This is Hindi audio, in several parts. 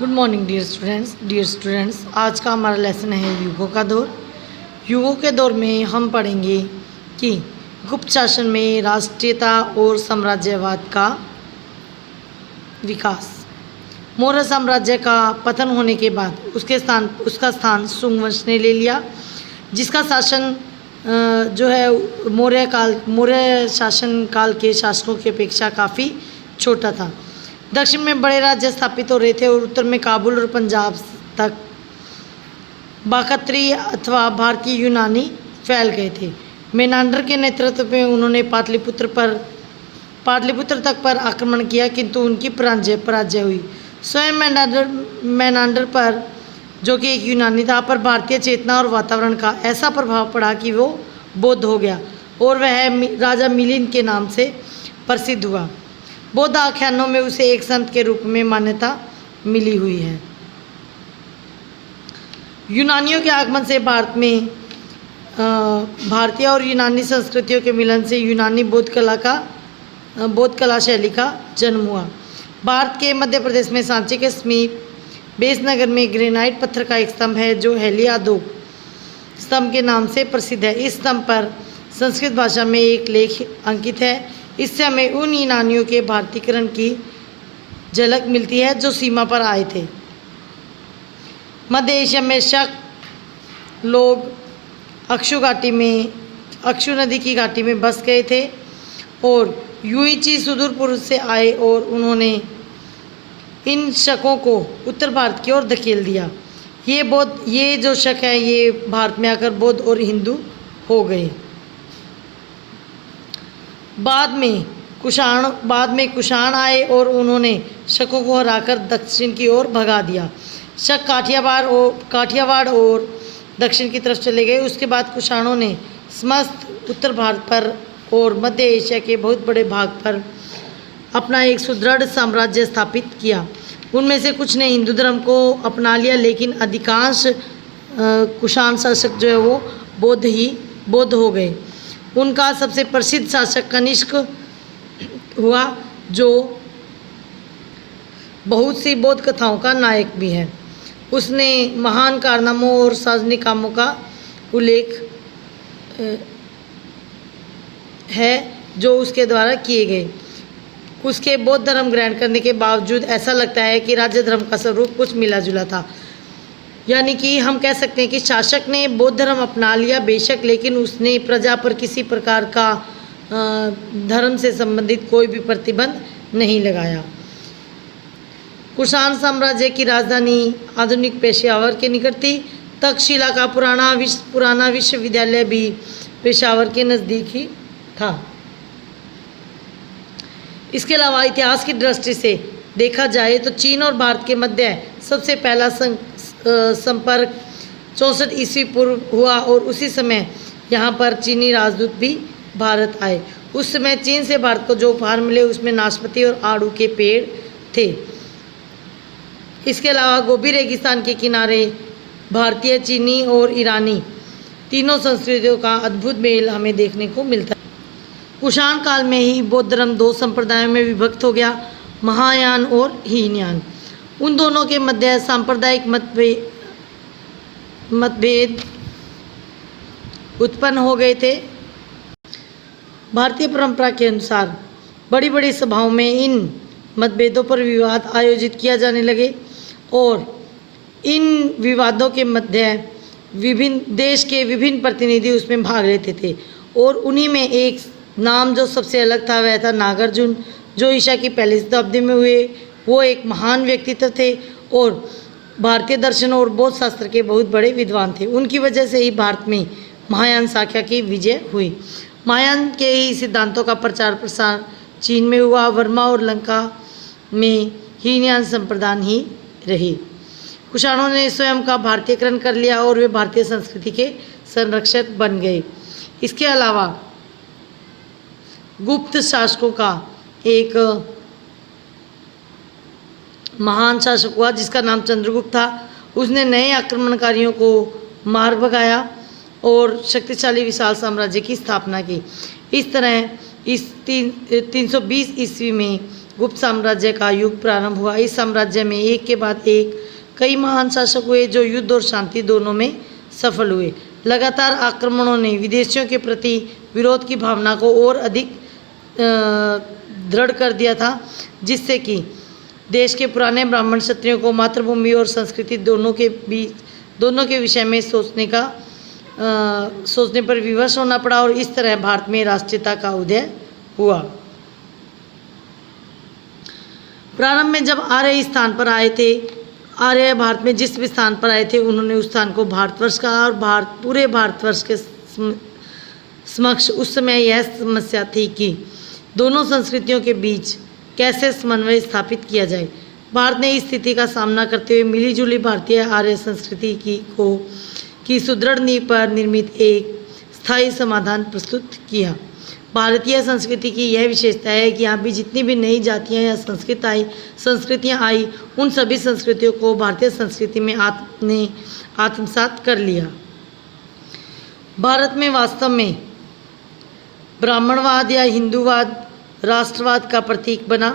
गुड मॉर्निंग डियर स्टूडेंट्स, आज का हमारा लेसन है युगों का दौर। युगों के दौर में हम पढ़ेंगे कि गुप्त शासन में राष्ट्रीयता और साम्राज्यवाद का विकास। मौर्य साम्राज्य का पतन होने के बाद उसका स्थान शुंग वंश ने ले लिया, जिसका शासन जो है मौर्य शासन काल के शासकों की अपेक्षा काफ़ी छोटा था। दक्षिण में बड़े राज्य स्थापित हो रहे थे और उत्तर में काबुल और पंजाब तक बाकत्री अथवा भारतीय यूनानी फैल गए थे। मेनांडर के नेतृत्व में उन्होंने पाटलिपुत्र तक पर आक्रमण किया, किंतु उनकी पराजय हुई। स्वयं मेनांडर पर, जो कि एक यूनानी था, पर भारतीय चेतना और वातावरण का ऐसा प्रभाव पड़ा कि वो बौद्ध हो गया और वह राजा मिलिंद के नाम से प्रसिद्ध हुआ। बौद्ध आख्यानों में उसे एक संत के रूप में मान्यता मिली हुई है। यूनानियों के आगमन से भारत में भारतीय और यूनानी संस्कृतियों के मिलन से यूनानी बौद्ध कला शैली का जन्म हुआ। भारत के मध्य प्रदेश में सांची के समीप बेसनगर में ग्रेनाइट पत्थर का एक स्तंभ है, जो हेलियादोग स्तंभ के नाम से प्रसिद्ध है। इस स्तंभ पर संस्कृत भाषा में एक लेख अंकित है। इससे हमें उन यूनानियों के भारतीकरण की झलक मिलती है जो सीमा पर आए थे। मध्य एशिया में शक लोग अक्षु नदी की घाटी में बस गए थे और युइची सुदूर पूर्व से आए और उन्होंने इन शकों को उत्तर भारत की ओर धकेल दिया। ये जो शक है, ये भारत में आकर बौद्ध और हिंदू हो गए। बाद में कुषाण आए और उन्होंने शकों को हराकर दक्षिण की ओर भगा दिया। शक काठियावाड़ और दक्षिण की तरफ चले गए। उसके बाद कुषाणों ने समस्त उत्तर भारत पर और मध्य एशिया के बहुत बड़े भाग पर अपना एक सुदृढ़ साम्राज्य स्थापित किया। उनमें से कुछ ने हिंदू धर्म को अपना लिया, लेकिन अधिकांश कुषाण शासक जो है वो बौद्ध हो गए। उनका सबसे प्रसिद्ध शासक कनिष्क हुआ, जो बहुत सी बौद्ध कथाओं का नायक भी है। उसने महान कारनामों और सार्वजनिक कामों का उल्लेख है जो उसके द्वारा किए गए। उसके बौद्ध धर्म ग्रहण करने के बावजूद ऐसा लगता है कि राज्य धर्म का स्वरूप कुछ मिला जुला था। यानी कि हम कह सकते हैं कि शासक ने बौद्ध धर्म अपना लिया बेशक, लेकिन उसने प्रजा पर किसी प्रकार का धर्म से संबंधित कोई भी प्रतिबंध नहीं लगाया। कुषाण साम्राज्य की राजधानी आधुनिक पेशावर के निकट थी। तक्षशिला का पुराना विश्वविद्यालय भी पेशावर के नज़दीक ही था। इसके अलावा इतिहास की दृष्टि से देखा जाए तो चीन और भारत के मध्य सबसे पहला संपर्क 64 ईस्वी पूर्व हुआ और उसी समय यहाँ पर चीनी राजदूत भी भारत आए। उस समय चीन से भारत को जो उपहार मिले उसमें नाशपाती और आड़ू के पेड़ थे। इसके अलावा गोबी रेगिस्तान के किनारे भारतीय, चीनी और ईरानी तीनों संस्कृतियों का अद्भुत मेल हमें देखने को मिलता है। कुषाण काल में ही बौद्ध धर्म दो संप्रदायों में विभक्त हो गया, महायान और हीनयान। उन दोनों के मध्य सांप्रदायिक मतभेद उत्पन्न हो गए थे। भारतीय परंपरा के अनुसार बड़ी बड़ी सभाओं में इन मतभेदों पर विवाद आयोजित किया जाने लगे और इन विवादों के मध्य देश के विभिन्न प्रतिनिधि उसमें भाग लेते थे और उन्हीं में एक नाम जो सबसे अलग था वह था नागार्जुन, जो ईसा की पहली शताब्दी में हुए। वो एक महान व्यक्तित्व थे और भारतीय दर्शन और बौद्ध शास्त्र के बहुत बड़े विद्वान थे। उनकी वजह से ही भारत में महायान शाखा की विजय हुई। महायान के ही सिद्धांतों का प्रचार प्रसार चीन में हुआ। वर्मा और लंका में हीनयान संप्रदाय ही रही। कुषाणों ने स्वयं का भारतीयकरण कर लिया और वे भारतीय संस्कृति के संरक्षक बन गए। इसके अलावा गुप्त शासकों का एक महान शासक हुआ जिसका नाम चंद्रगुप्त था। उसने नए आक्रमणकारियों को मार भगाया और शक्तिशाली विशाल साम्राज्य की स्थापना की। इस तरह इस 320 ईस्वी में गुप्त साम्राज्य का युग प्रारंभ हुआ। इस साम्राज्य में एक के बाद एक कई महान शासक हुए जो युद्ध और शांति दोनों में सफल हुए। लगातार आक्रमणों ने विदेशियों के प्रति विरोध की भावना को और अधिक दृढ़ कर दिया था, जिससे कि देश के पुराने ब्राह्मण क्षत्रियों को मातृभूमि और संस्कृति दोनों के विषय में सोचने पर विवश होना पड़ा और इस तरह भारत में राष्ट्रीयता का उदय हुआ। प्रारंभ में जब आर्य भारत में जिस भी स्थान पर आए थे उन्होंने उस स्थान को भारतवर्ष कहा और पूरे भारतवर्ष के समक्ष उस समय यह समस्या थी कि दोनों संस्कृतियों के बीच कैसे समन्वय स्थापित किया जाए। भारत ने इस स्थिति का सामना करते हुए मिलीजुली भारतीय आर्य संस्कृति की सुदृढ़ नींव पर निर्मित एक स्थायी समाधान प्रस्तुत किया। भारतीय संस्कृति की यह विशेषता है कि यहाँ भी जितनी भी नई जातियाँ या संस्कृतियाँ आई उन सभी संस्कृतियों को भारतीय संस्कृति में आत्मसात कर लिया। भारत में वास्तव में ब्राह्मणवाद या हिंदूवाद राष्ट्रवाद का प्रतीक बना।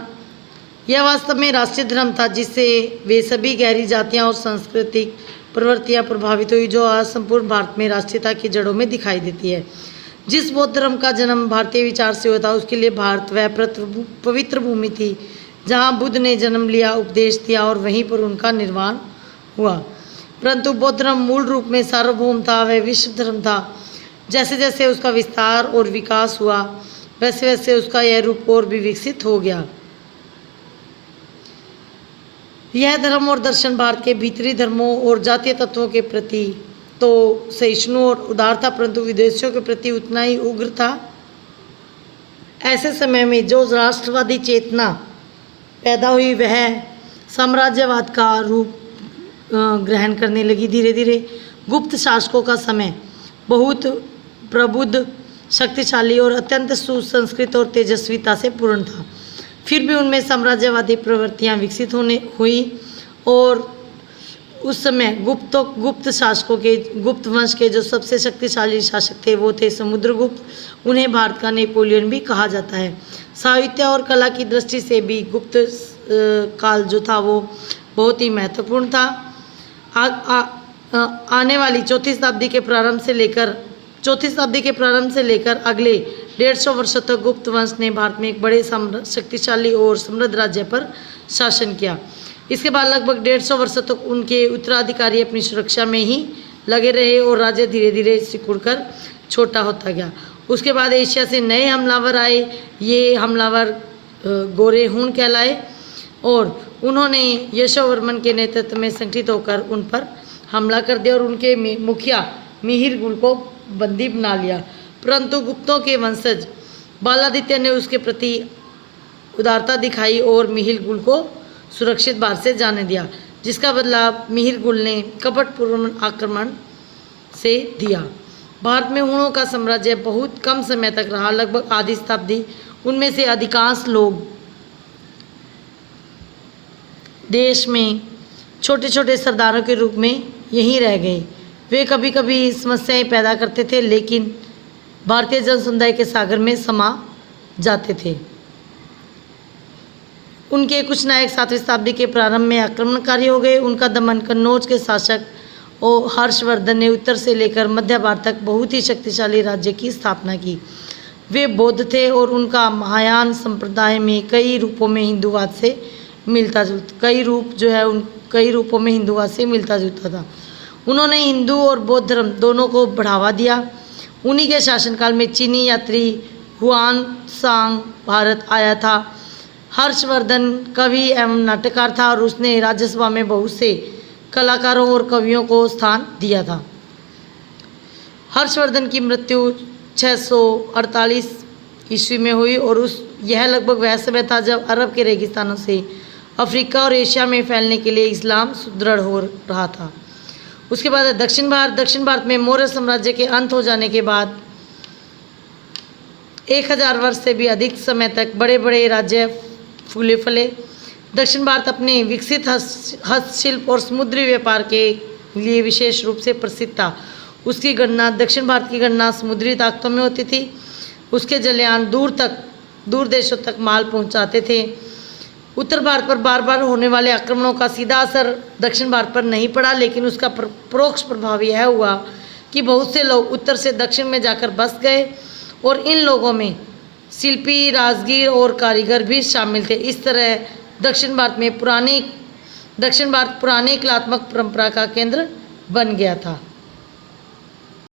यह वास्तव में राष्ट्रीय धर्म था जिससे वे सभी गहरी जातियाँ और सांस्कृतिक प्रवृत्तियाँ प्रभावित हुई जो आज संपूर्ण भारत में राष्ट्रीयता की जड़ों में दिखाई देती है। जिस बौद्ध धर्म का जन्म भारतीय विचार से हुआ था उसके लिए भारत वह पवित्र भूमि थी जहाँ बुद्ध ने जन्म लिया, उपदेश दिया और वहीं पर उनका निर्वाण हुआ। परंतु बौद्ध धर्म मूल रूप में सार्वभौम था, वह विश्व धर्म था। जैसे जैसे उसका विस्तार और विकास हुआ वैसे वैसे उसका यह रूप और भी विकसित हो गया। यह धर्म और दर्शन भारत के भीतरी धर्मों और जातीय तत्वों के प्रति तो सहिष्णु और उदार था, परंतु विदेशियों के प्रति उतना ही उग्र था। ऐसे समय में जो राष्ट्रवादी चेतना पैदा हुई वह साम्राज्यवाद का रूप ग्रहण करने लगी। धीरे धीरे गुप्त शासकों का समय बहुत प्रबुद्ध, शक्तिशाली और अत्यंत सुसंस्कृत और तेजस्विता से पूर्ण था। फिर भी उनमें साम्राज्यवादी प्रवृत्तियां विकसित हुई और उस समय गुप्त शासकों के गुप्त वंश के जो सबसे शक्तिशाली शासक थे वो थे समुद्रगुप्त। उन्हें भारत का नेपोलियन भी कहा जाता है। साहित्य और कला की दृष्टि से भी गुप्त काल जो था वो बहुत ही महत्वपूर्ण था। आने वाली चौथी शताब्दी के प्रारंभ से लेकर अगले 150 वर्षों तक गुप्त वंश ने भारत में एक बड़े शक्तिशाली और समृद्ध राज्य पर शासन किया। इसके बाद लगभग 150 वर्षों तक उनके उत्तराधिकारी अपनी सुरक्षा में ही लगे रहे और राज्य धीरे धीरे सिकुड़कर छोटा होता गया। उसके बाद एशिया से नए हमलावर आए। ये हमलावर गोरे हूण कहलाए और उन्होंने यशोवर्मन के नेतृत्व में संगठित होकर उन पर हमला कर दिया और उनके मुखिया मिहिर गुल को बंदी बना लिया। परंतु गुप्तों के वंशज बालादित्य ने उसके प्रति उदारता दिखाई और मिहिर गुल को सुरक्षित भारत से जाने दिया, जिसका बदला मिहिर गुल ने कपटपूर्ण आक्रमण से दिया। भारत में हूणों का साम्राज्य बहुत कम समय तक रहा, लगभग आधी शताब्दी। उनमें से अधिकांश लोग देश में छोटे छोटे सरदारों के रूप में यहीं रह गए। वे कभी कभी समस्याएं पैदा करते थे लेकिन भारतीय जन समुदाय के सागर में समा जाते थे। उनके कुछ नायक 7वीं शताब्दी के प्रारंभ में आक्रमणकारी हो गए। उनका दमन कन्नौज के शासक और हर्षवर्धन ने उत्तर से लेकर मध्य भारत तक बहुत ही शक्तिशाली राज्य की स्थापना की। वे बौद्ध थे और उनका महायान संप्रदाय में कई रूपों में हिंदूवाद से मिलता जुलता था। उन्होंने हिंदू और बौद्ध धर्म दोनों को बढ़ावा दिया। उन्हीं के शासनकाल में चीनी यात्री हुआन सांग भारत आया था। हर्षवर्धन कवि एवं नाट्यकार था और उसने राज्यसभा में बहुत से कलाकारों और कवियों को स्थान दिया था। हर्षवर्धन की मृत्यु 648 ईस्वी में हुई और यह लगभग वह समय था जब अरब के रेगिस्तानों से अफ्रीका और एशिया में फैलने के लिए इस्लाम सुदृढ़ हो रहा था। उसके बाद दक्षिण भारत में मौर्य साम्राज्य के अंत हो जाने के बाद 1000 वर्ष से भी अधिक समय तक बड़े बड़े राज्य फूले फले। दक्षिण भारत अपने विकसित हस्तशिल्प और समुद्री व्यापार के लिए विशेष रूप से प्रसिद्ध था। दक्षिण भारत की गणना समुद्री ताकतों में होती थी। उसके जलयान दूर देशों तक माल पहुंचाते थे। उत्तर भारत पर बार बार होने वाले आक्रमणों का सीधा असर दक्षिण भारत पर नहीं पड़ा, लेकिन उसका परोक्ष प्रभाव यह हुआ कि बहुत से लोग उत्तर से दक्षिण में जाकर बस गए और इन लोगों में शिल्पी, राजगीर और कारीगर भी शामिल थे। इस तरह दक्षिण भारत पुराने कलात्मक परंपरा का केंद्र बन गया था।